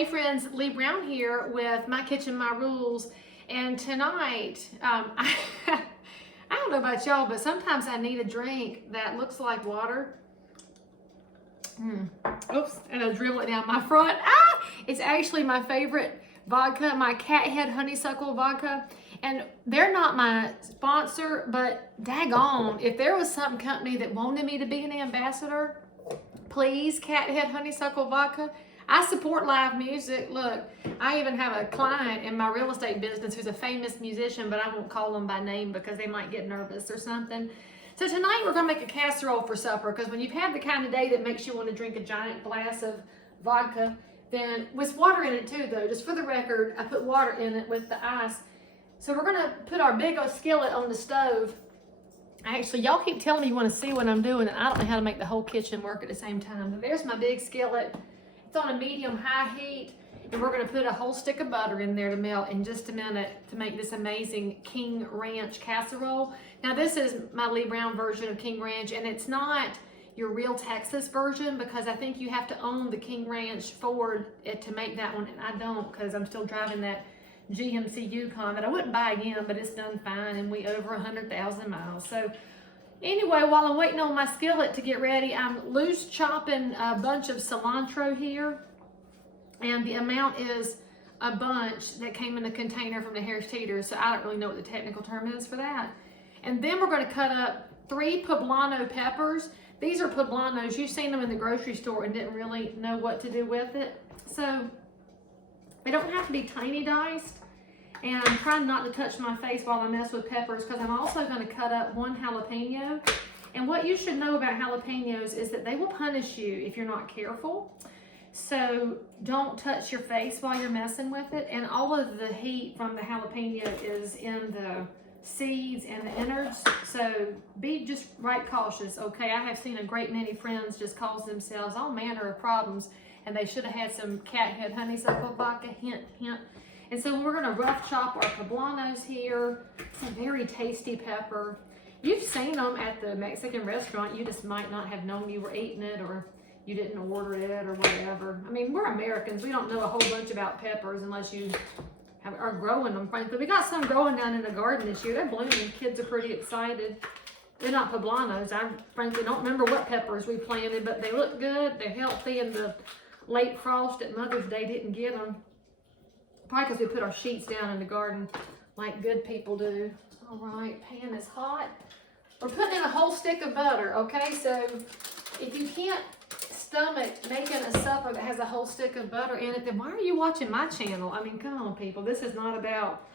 Hey friends, Leigh Brown here with My Kitchen, My Rules. And tonight, I don't know about y'all, but sometimes I need a drink that looks like water. Oops, and I dribble it down my front. It's actually my favorite vodka, my Cathead Honeysuckle Vodka. And they're not my sponsor, but daggone, if there was some company that wanted me to be an ambassador, please, Cathead Honeysuckle Vodka. I support live music. Look, I even have a client in my real estate business who's a famous musician, but I won't call them by name because they might get nervous or something. So tonight we're gonna make a casserole for supper, because when you've had the kind of day that makes you want to drink a giant glass of vodka, then with water in it too though, just for the record, I put water in it with the ice. So we're gonna put our big old skillet on the stove. Actually, y'all keep telling me you want to see what I'm doing, and I don't know how to make the whole kitchen work at the same time. But there's my big skillet. It's on a medium-high heat, and we're going to put a whole stick of butter in there to melt in just a minute to make this amazing King Ranch casserole. Now, this is my Leigh Brown version of King Ranch, and it's not your real Texas version because I think you have to own the King Ranch Ford to make that one, and I don't because I'm still driving that GMC Yukon that I wouldn't buy again, but it's done fine, and we over 100,000 miles. So anyway, while I'm waiting on my skillet to get ready, I'm loose chopping a bunch of cilantro here, and the amount is a bunch that came in a container from the Harris Teeter, so I don't really know what the technical term is for that. And then we're going to cut up 3 poblano peppers. These are poblanos. You've seen them in the grocery store and didn't really know what to do with it. So they don't have to be tiny diced. And I'm trying not to touch my face while I mess with peppers because I'm also going to cut up 1 jalapeno. And what you should know about jalapenos is that they will punish you if you're not careful. So don't touch your face while you're messing with it. And all of the heat from the jalapeno is in the seeds and the innards. So be just right cautious, okay? I have seen a great many friends just cause themselves all manner of problems, and they should have had some Cathead Honeysuckle Vodka, hint, hint. And so we're gonna rough chop our poblanos here. It's a very tasty pepper. You've seen them at the Mexican restaurant. You just might not have known you were eating it, or you didn't order it or whatever. I mean, we're Americans. We don't know a whole bunch about peppers unless you are growing them, frankly. We got some growing down in the garden this year. They're blooming. Kids are pretty excited. They're not poblanos. I frankly don't remember what peppers we planted, but they look good. They're healthy, and the late frost at Mother's Day didn't get them. Probably because we put our sheets down in the garden like good people do. All right, pan is hot. We're putting in a whole stick of butter, okay? So if you can't stomach making a supper that has a whole stick of butter in it, then why are you watching my channel? I mean, come on, people. This is not about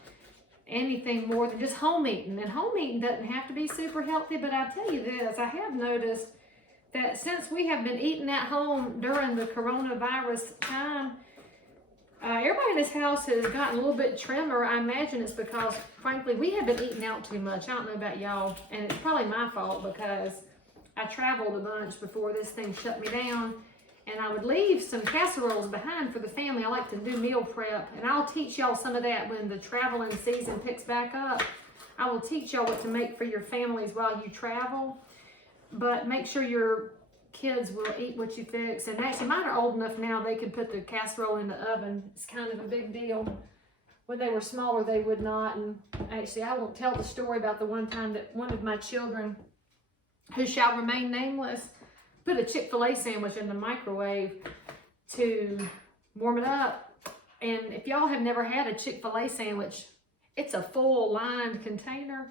anything more than just home eating. And home eating doesn't have to be super healthy, but I tell you this, I have noticed that since we have been eating at home during the coronavirus time, everybody in this house has gotten a little bit trimmer. I imagine it's because, frankly, we have been eating out too much. I don't know about y'all, and it's probably my fault because I traveled a bunch before this thing shut me down, and I would leave some casseroles behind for the family. I like to do meal prep, and I'll teach y'all some of that when the traveling season picks back up. I will teach y'all what to make for your families while you travel, but make sure your kids will eat what you fix. And actually, mine are old enough now they could put the casserole in the oven. It's kind of a big deal. When they were smaller, they would not. And actually, I won't tell the story about the one time that one of my children, who shall remain nameless, put a Chick-fil-A sandwich in the microwave to warm it up. And if y'all have never had a Chick-fil-A sandwich, it's a full lined container.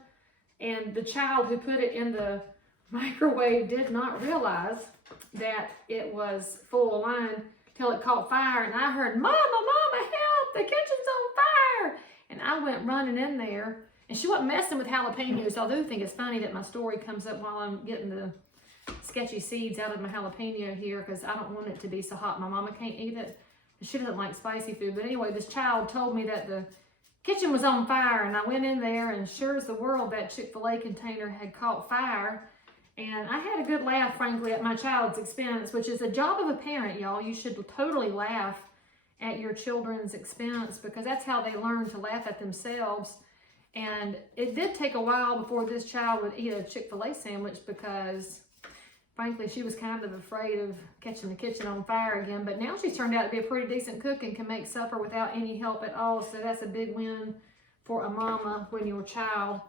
And the child who put it in the microwave did not realize that it was full line till it caught fire, and I heard, "Mama, Mama, help, the kitchen's on fire." And I went running in there, and she wasn't messing with jalapenos. So I do think it's funny that my story comes up while I'm getting the sketchy seeds out of my jalapeno here, because I don't want it to be so hot my mama can't eat it. She doesn't like spicy food. But anyway, this child told me that the kitchen was on fire, and I went in there, and sure as the world, that Chick-fil-A container had caught fire. And I had a good laugh, frankly, at my child's expense, which is a job of a parent, y'all. You should totally laugh at your children's expense, because that's how they learn to laugh at themselves. And it did take a while before this child would eat a Chick-fil-A sandwich, because Frankly, she was kind of afraid of catching the kitchen on fire again, but now she's turned out to be a pretty decent cook and can make supper without any help at all. So that's a big win for a mama when your child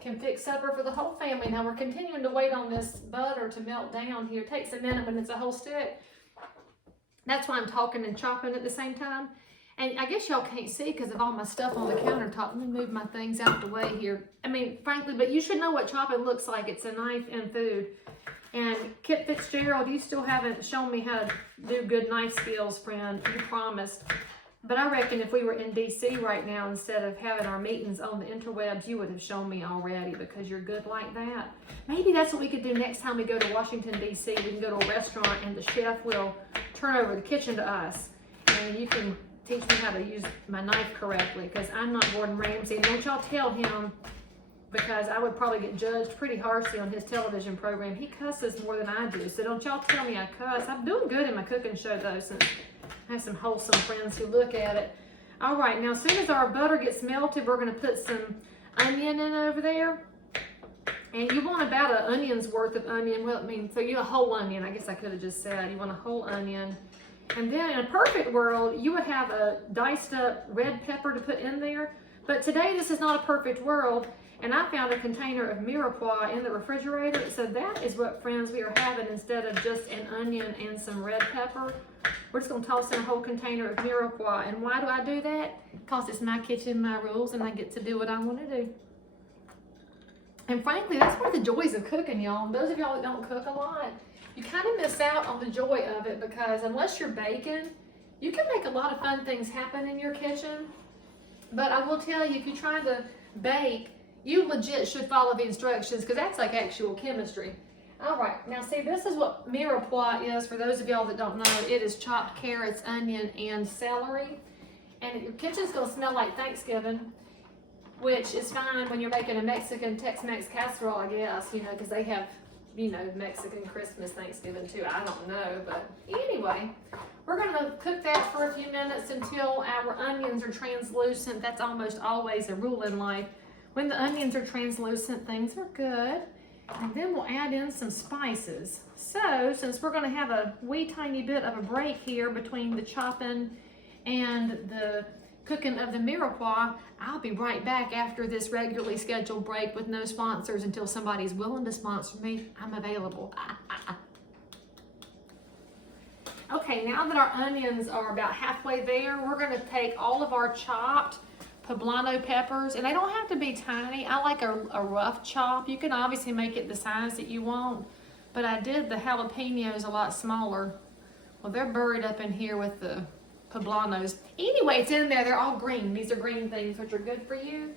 can fix supper for the whole family. Now we're continuing to wait on this butter to melt down here. It takes a minute when it's a whole stick. That's why I'm talking and chopping at the same time. And I guess y'all can't see because of all my stuff on the countertop. Let me move my things out the way here. I mean, frankly, but you should know what chopping looks like. It's a knife and food. And Kip Fitzgerald, you still haven't shown me how to do good knife skills, friend. You promised. But I reckon if we were in DC right now, instead of having our meetings on the interwebs, you would have shown me already because you're good like that. Maybe that's what we could do next time we go to Washington, DC. We can go to a restaurant and the chef will turn over the kitchen to us. And you can teach me how to use my knife correctly because I'm not Gordon Ramsay. And don't y'all tell him, because I would probably get judged pretty harshly on his television program. He cusses more than I do, so don't y'all tell me I cuss. I'm doing good in my cooking show though, since I have some wholesome friends who look at it. All right, now as soon as our butter gets melted, we're gonna put some onion in over there. And you want about an onion's worth of onion. Well, I mean, so you a whole onion, I guess I could have just said. You want a whole onion. And then in a perfect world, you would have a diced up red pepper to put in there. But today, this is not a perfect world. And I found a container of Mirepoix in the refrigerator. So that is what, friends, we are having instead of just an onion and some red pepper. We're just gonna toss in a whole container of Mirepoix. And why do I do that? Because it's my kitchen, my rules, and I get to do what I wanna do. And frankly, that's one of the joys of cooking, y'all. Those of y'all that don't cook a lot, you kind of miss out on the joy of it because unless you're baking, you can make a lot of fun things happen in your kitchen. But I will tell you, if you're trying to bake, you legit should follow the instructions because that's like actual chemistry. All right, now see, this is what Mirepoix is for those of y'all that don't know. It is chopped carrots, onion, and celery. And your kitchen's gonna smell like Thanksgiving, which is fine when you're making a Mexican Tex-Mex casserole, I guess, you know, because they have, you know, Mexican Christmas, Thanksgiving too. I don't know, but anyway, we're gonna cook that for a few minutes until our onions are translucent. That's almost always a rule in life. When the onions are translucent, things are good. And then we'll add in some spices. So, since we're gonna have a wee tiny bit of a break here between the chopping and the cooking of the Mirepoix, I'll be right back after this regularly scheduled break with no sponsors until somebody's willing to sponsor me. I'm available. Okay, now that our onions are about halfway there, we're gonna take all of our chopped poblano peppers, and they don't have to be tiny. I like a rough chop. You can obviously make it the size that you want, but I did the jalapenos a lot smaller. Well, they're buried up in here with the poblanos. Anyway, it's in there. They're all green. These are green things, which are good for you.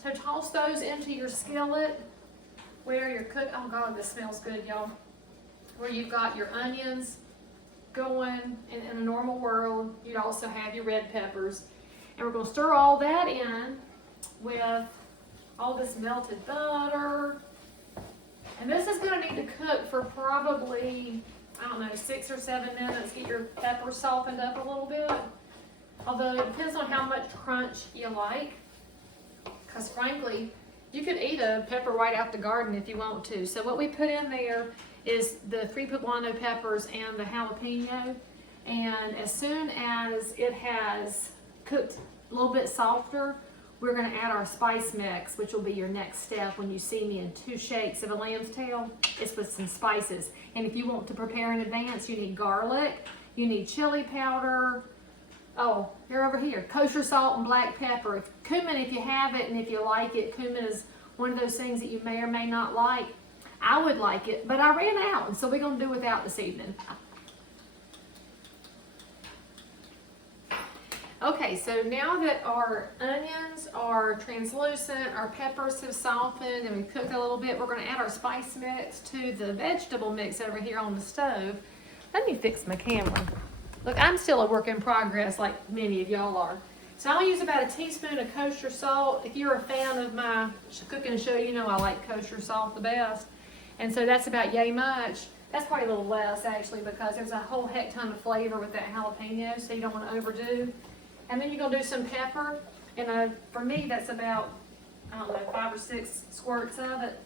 So toss those into your skillet where you're cooking. Oh God, this smells good, y'all. Where you've got your onions going in a normal world. You'd also have your red peppers. And we're gonna stir all that in with all this melted butter. And this is gonna need to cook for probably, I don't know, 6 or 7 minutes. Get your pepper softened up a little bit. Although it depends on how much crunch you like. Because frankly, you could eat a pepper right out the garden if you want to. So what we put in there is the 3 poblano peppers and the jalapeno. And as soon as it has cooked a little bit softer, we're going to add our spice mix, which will be your next step when you see me in 2 shakes of a lamb's tail. It's with some spices. And if you want to prepare in advance, you need garlic, you need chili powder. Oh, you're over here. Kosher salt and black pepper. Cumin, if you have it and if you like it. Cumin is one of those things that you may or may not like. I would like it, but I ran out, and so we're going to do without this evening. Okay, so now that our onions are translucent, our peppers have softened, and we've cooked a little bit, we're going to add our spice mix to the vegetable mix over here on the stove. Let me fix my camera. Look, I'm still a work in progress like many of y'all are. So I'll use about a teaspoon of kosher salt. If you're a fan of my cooking show, you know I like kosher salt the best. And so that's about yay much. That's probably a little less actually because there's a whole heck ton of flavor with that jalapeno, so you don't want to overdo. And then you're going to do some pepper. And for me, that's about, I don't know, 5 or 6 squirts of it.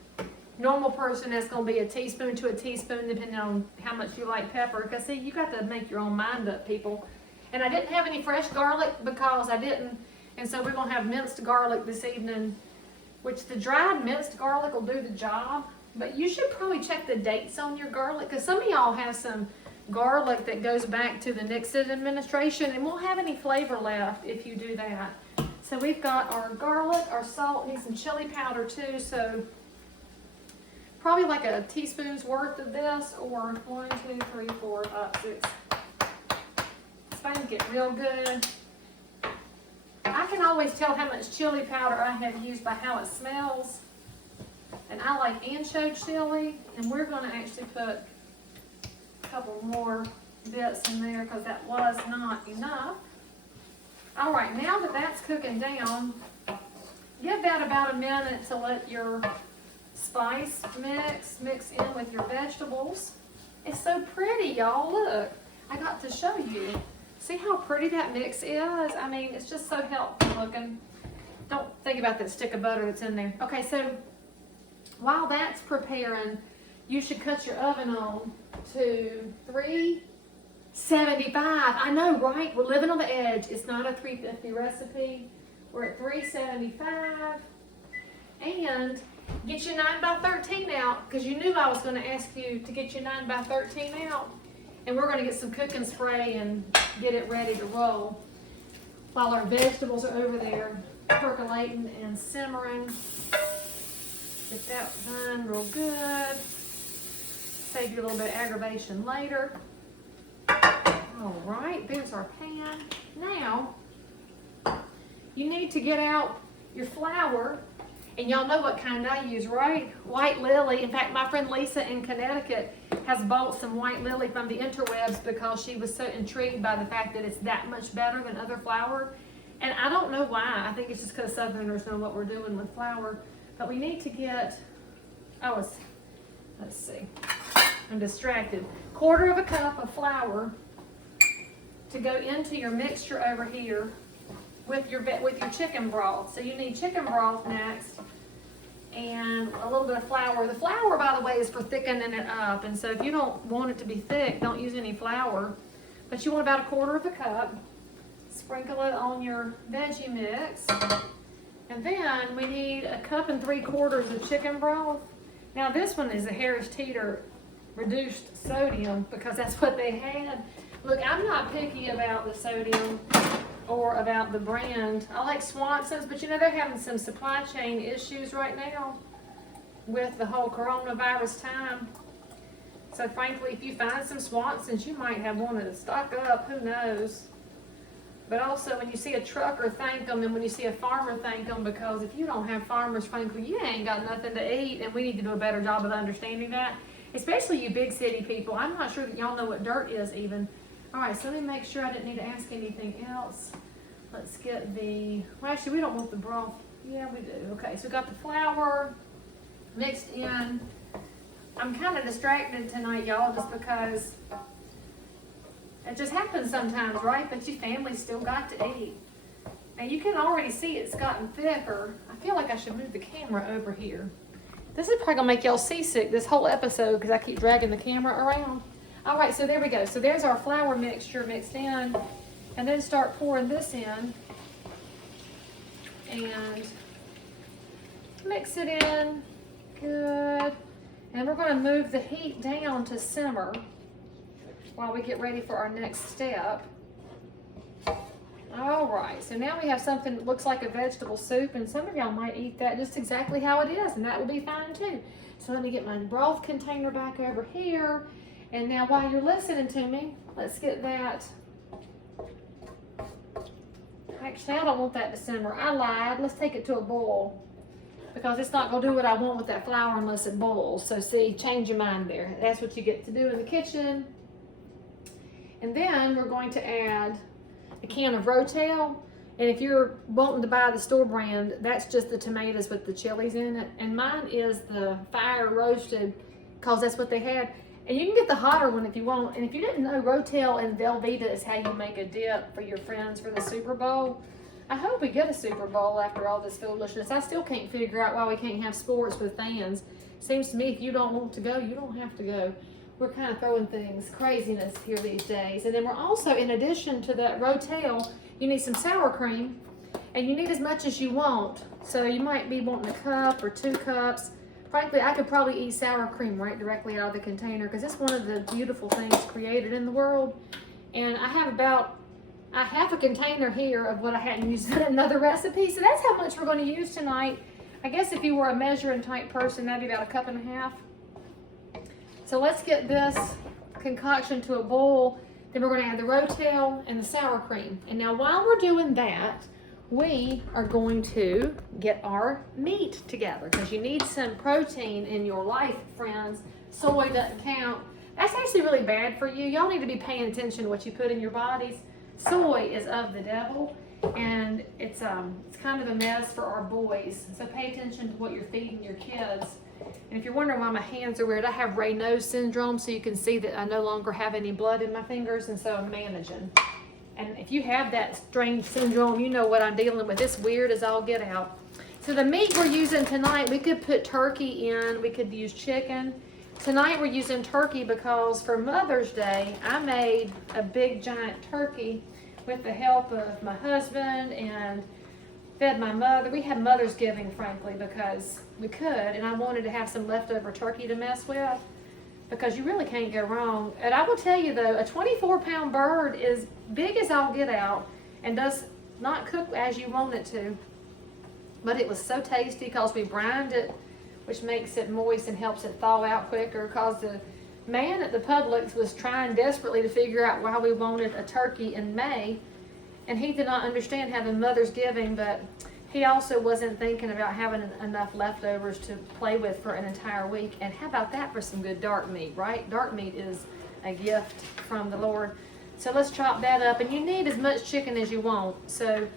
normal person, that's going to be a teaspoon to a teaspoon, depending on how much you like pepper. Because see, you got to make your own mind up, people. And I didn't have any fresh garlic because I didn't. And so we're going to have minced garlic this evening, which the dried minced garlic will do the job. But you should probably check the dates on your garlic, because some of y'all have some garlic that goes back to the Nixon administration and won't have any flavor left if you do that. So we've got our garlic, our salt, need some chili powder too. So probably like a teaspoon's worth of this, or 1, 2, 3, 4, 5, 6. Spank it real good. I can always tell how much chili powder I have used by how it smells. And I like ancho chili, and we're going to actually put a couple more bits in there because that was not enough. All right, now that that's cooking down, give that about a minute to let your spice mix in with your vegetables. It's so pretty, y'all. Look, I got to show you. See how pretty that mix is? I mean, it's just so healthy looking. Don't think about that stick of butter that's in there. Okay, so while that's preparing, you should cut your oven on to 375. I know, right? We're living on the edge. It's not a 350 recipe. We're at 375. And get your 9x13 out, because you knew I was going to ask you to get your 9x13 out. And we're going to get some cooking spray and get it ready to roll while our vegetables are over there percolating and simmering. Get that done real good. Save you a little bit of aggravation later. All right, there's our pan. Now, you need to get out your flour. And y'all know what kind I use, right? White lily. In fact, my friend Lisa in Connecticut has bought some white lily from the interwebs because she was so intrigued by the fact that it's that much better than other flour. And I don't know why. I think it's just because Southerners know what we're doing with flour. But we need to get, let's see. I'm distracted. 1/4 cup of flour to go into your mixture over here with your chicken broth. So you need chicken broth next, and a little bit of flour. The flour, by the way, is for thickening it up. And so if you don't want it to be thick, don't use any flour. But you want about 1/4 cup. Sprinkle it on your veggie mix. And then we need 1 3/4 cups of chicken broth. Now this one is a Harris Teeter reduced sodium because that's what they had. Look, I'm not picky about the sodium or about the brand. I like Swanson's, but you know they're having some supply chain issues right now with the whole coronavirus time. So frankly, if you find some Swanson's, you might have one to stock up, who knows. But also when you see a trucker, thank them, and when you see a farmer, thank them, because if you don't have farmers, frankly, you ain't got nothing to eat, and we need to do a better job of understanding that, especially you big city people. I'm not sure that y'all know what dirt is even. All right, so let me make sure I didn't need to ask anything else. Let's get the, well, actually, we don't want the broth. Yeah, we do. Okay, so we got the flour mixed in. I'm kind of distracted tonight, y'all, just because it just happens sometimes, right? But your family still got to eat. And you can already see it's gotten thicker. I feel like I should move the camera over here. This is probably gonna make y'all seasick this whole episode because I keep dragging the camera around. All right, so there we go. So there's our flour mixture mixed in. And then start pouring this in. And mix it in. Good. And we're gonna move the heat down to simmer while we get ready for our next step. All right, so now we have something that looks like a vegetable soup, and some of y'all might eat that just exactly how it is, and that will be fine too. So let me get my broth container back over here. And now while you're listening to me, let's get that. Actually, I don't want that to simmer. I lied. Let's take it to a boil because it's not going to do what I want with that flour unless it boils. So see, change your mind there. That's what you get to do in the kitchen. And then we're going to add a can of Rotel. And if you're wanting to buy the store brand, that's just the tomatoes with the chilies in it. And mine is the fire roasted because that's what they had. And you can get the hotter one if you want. And if you didn't know, Rotel and 𝑿𝑍𝑐𝑎 is how you make a dip for your friends for the Super Bowl. I hope we get a Super Bowl after all this foolishness. I still can't figure out why we can't have sports with fans. Seems to me if you don't want to go, you don't have to go. We're kind of throwing things, craziness here these days. And then we're also, in addition to that Rotel, you need some sour cream, and you need as much as you want. So you might be wanting a cup or 2 cups. Frankly, I could probably eat sour cream right directly out of the container because it's one of the beautiful things created in the world. And I have about a half a container here of what I hadn't used in another recipe. So that's how much we're going to use tonight. I guess if you were a measuring type person, that'd be about 1.5 cups. So let's get this concoction to a boil. Then we're going to add the Rotel and the sour cream. And now while we're doing that, we are going to get our meat together because you need some protein in your life, friends. Soy doesn't count. That's actually really bad for you. Y'all need to be paying attention to what you put in your bodies. Soy is of the devil, and it's kind of a mess for our boys. So pay attention to what you're feeding your kids. And if you're wondering why my hands are weird, I have Raynaud's syndrome, so you can see that I no longer have any blood in my fingers, and so I'm managing. And if you have that strange syndrome, you know what I'm dealing with. It's weird as all get out. So the meat we're using tonight, we could put turkey in, we could use chicken. Tonight we're using turkey because for Mother's Day, I made a big giant turkey with the help of my husband and fed my mother. We had Mother's Giving, frankly, because we could, and I wanted to have some leftover turkey to mess with because you really can't go wrong. And I will tell you though, a 24-pound bird is big as all get out and does not cook as you want it to. But it was so tasty because we brined it, which makes it moist and helps it thaw out quicker, because the man at the Publix was trying desperately to figure out why we wanted a turkey in May, and he did not understand having Mother's Giving, but he also wasn't thinking about having enough leftovers to play with for an entire week. And how about that for some good dark meat, right? Dark meat is a gift from the Lord. So let's chop that up, and you need as much chicken as you want, so,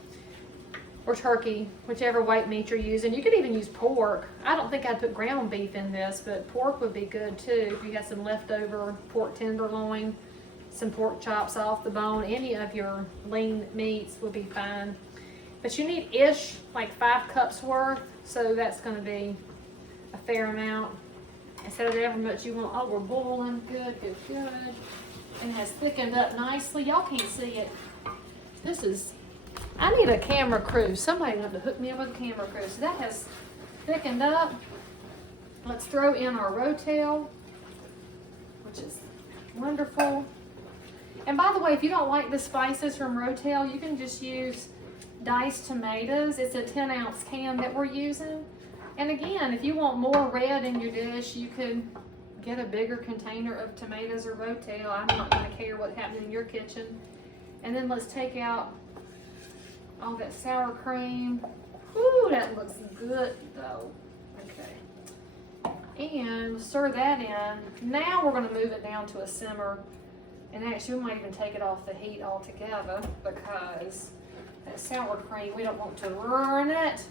or turkey, whichever white meat you're using. You could even use pork. I don't think I'd put ground beef in this, but pork would be good too. If you had some leftover pork tenderloin, some pork chops off the bone, any of your lean meats would be fine. But you need like 5 cups worth, so that's going to be a fair amount. Instead of however much you want. Oh, we're boiling. Good, good, good. And it has thickened up nicely. Y'all can't see it. I need a camera crew. Somebody will have to hook me up with a camera crew. So that has thickened up. Let's throw in our Rotel, which is wonderful. And by the way, if you don't like the spices from Rotel, you can just use diced tomatoes. It's a 10-ounce can that we're using. And again, if you want more red in your dish, you could get a bigger container of tomatoes or Rotel. I'm not going to care what's happening in your kitchen. And then let's take out all that sour cream. Ooh, that looks good though. Okay. And stir that in. Now we're going to move it down to a simmer. And actually, we might even take it off the heat altogether because that sour cream, we don't want to ruin it.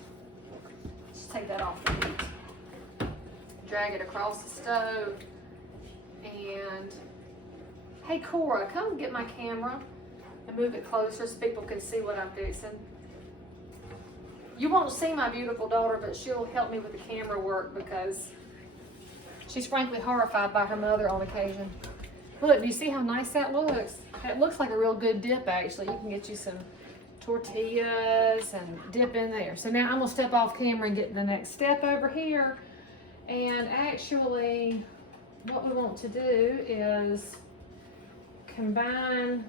Just take that off the heat. Drag it across the stove. And hey, Cora, come get my camera and move it closer so people can see what I'm fixing. You won't see my beautiful daughter, but she'll help me with the camera work because she's frankly horrified by her mother on occasion. Look, do you see how nice that looks? It looks like a real good dip, actually. You can get you some tortillas and dip in there. So now I'm gonna step off camera and get the next step over here. And actually, what we want to do is combine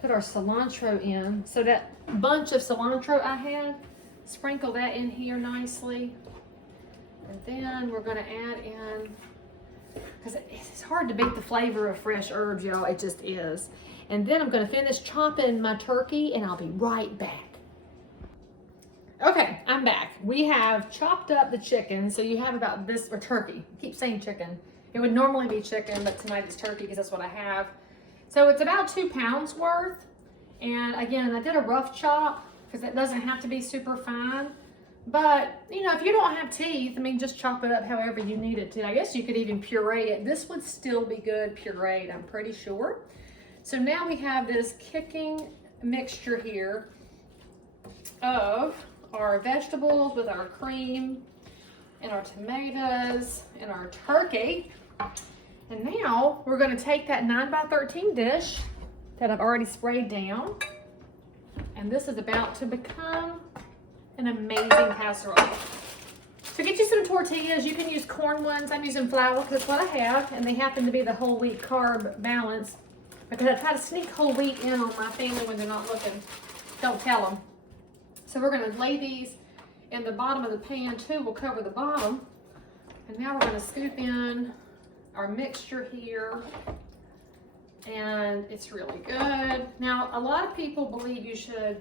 put our cilantro in. So that bunch of cilantro I had, sprinkle that in here nicely. And then we're gonna add in, because it's hard to beat the flavor of fresh herbs, y'all, it just is. And then I'm gonna finish chopping my turkey and I'll be right back. Okay, I'm back. We have chopped up the chicken, so you have about this, or turkey. I keep saying chicken. It would normally be chicken, but tonight it's turkey because that's what I have. So it's about 2 pounds worth. And again, I did a rough chop because it doesn't have to be super fine. But, you know, if you don't have teeth, I mean, just chop it up however you need it to. I guess you could even puree it. This would still be good pureed, I'm pretty sure. So now we have this kicking mixture here of our vegetables with our cream and our tomatoes and our turkey. And now we're going to take that 9x13 dish that I've already sprayed down, and this is about to become an amazing casserole. So get you some tortillas. You can use corn ones. I'm using flour because that's what I have, and they happen to be the whole wheat carb balance because I try to sneak whole wheat in on my family when they're not looking. Don't tell them. So we're going to lay these in the bottom of the pan too. We'll cover the bottom. And now we're going to scoop in our mixture here. And it's really good. Now, a lot of people believe you should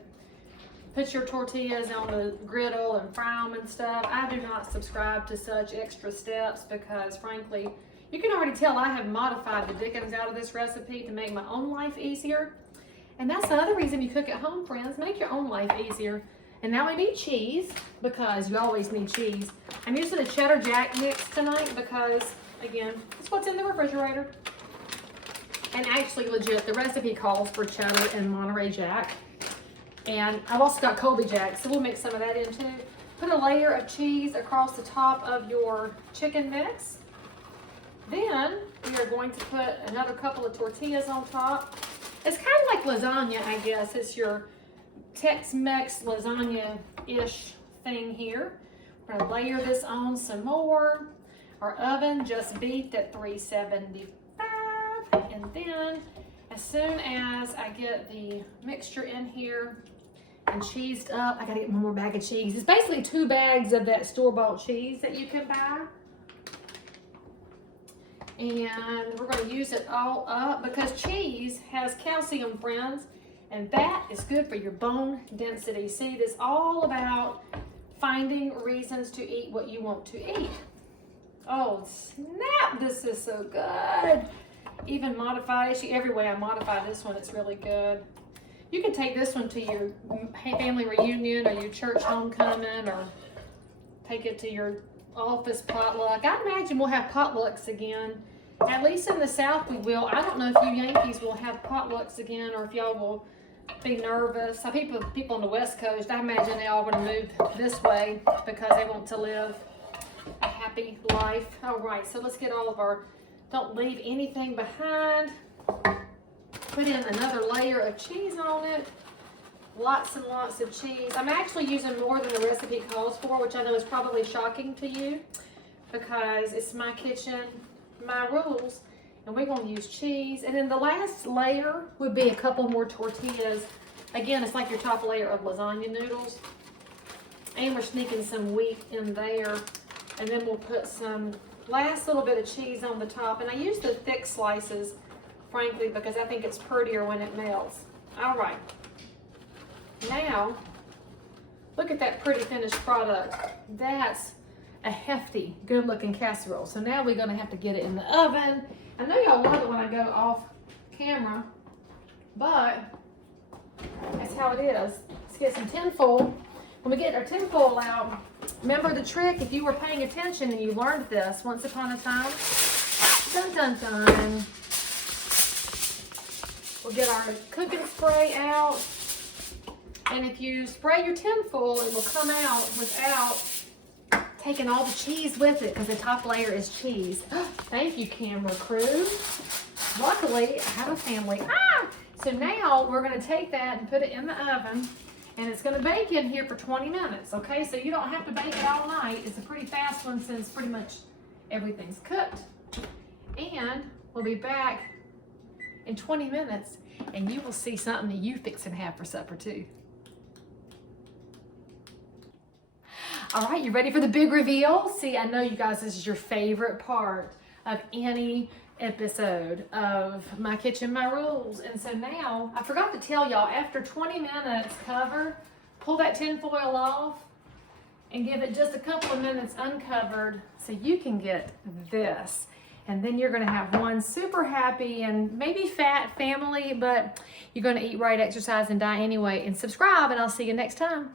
put your tortillas on the griddle and fry them and stuff. I do not subscribe to such extra steps because, frankly, you can already tell I have modified the dickens out of this recipe to make my own life easier. And that's the other reason you cook at home, friends. Make your own life easier. And now we need cheese because you always need cheese. I'm using a cheddar jack mix tonight because, again, it's what's in the refrigerator. And actually, legit, the recipe calls for cheddar and Monterey Jack. And I've also got Colby Jack, so we'll mix some of that in too. Put a layer of cheese across the top of your chicken mix. Then we are going to put another couple of tortillas on top. It's kind of like lasagna, I guess. It's your Tex-Mex lasagna-ish thing here. We're gonna layer this on some more. Our oven just beeped at 375. And then as soon as I get the mixture in here and cheesed up, I gotta get one more bag of cheese. It's basically 2 bags of that store-bought cheese that you can buy. And we're gonna use it all up because cheese has calcium, friends, and that is good for your bone density. See, this is all about finding reasons to eat what you want to eat. Oh, snap, this is so good. Even modified, every way I modify this one, it's really good. You can take this one to your family reunion or your church homecoming, or take it to your office potluck. I imagine we'll have potlucks again. At least in the South we will. I don't know if you Yankees will have potlucks again or if y'all will be nervous. People on the West Coast, I imagine they all want to move this way because they want to live a happy life. All right, so let's get all of our, don't leave anything behind. Put in another layer of cheese on it. Lots and lots of cheese. I'm actually using more than the recipe calls for, which I know is probably shocking to you because it's my kitchen, my rules, and we're going to use cheese. And then the last layer would be a couple more tortillas. Again, it's like your top layer of lasagna noodles. And we're sneaking some wheat in there. And then we'll put some last little bit of cheese on the top. And I use the thick slices, frankly, because I think it's prettier when it melts. All right. Now, look at that pretty finished product. That's a hefty, good-looking casserole. So now we're going to have to get it in the oven. I know y'all love it when I go off camera, but that's how it is. Let's get some tin foil. When we get our tin foil out, remember the trick, if you were paying attention and you learned this once upon a time, dun dun dun. We'll get our cooking spray out. And if you spray your tin foil, it will come out without taking all the cheese with it because the top layer is cheese. Thank you, camera crew. Luckily, I have a family. So now we're going to take that and put it in the oven, and it's going to bake in here for 20 minutes, okay? So you don't have to bake it all night. It's a pretty fast one since pretty much everything's cooked. And we'll be back in 20 minutes, and you will see something that you fix and have for supper too. All right, you ready for the big reveal? See, I know you guys, this is your favorite part of any episode of My Kitchen, My Rules. And so now, I forgot to tell y'all, after 20 minutes cover, pull that tin foil off and give it just a couple of minutes uncovered so you can get this. And then you're gonna have one super happy and maybe fat family, but you're gonna eat right, exercise, and die anyway. And subscribe, and I'll see you next time.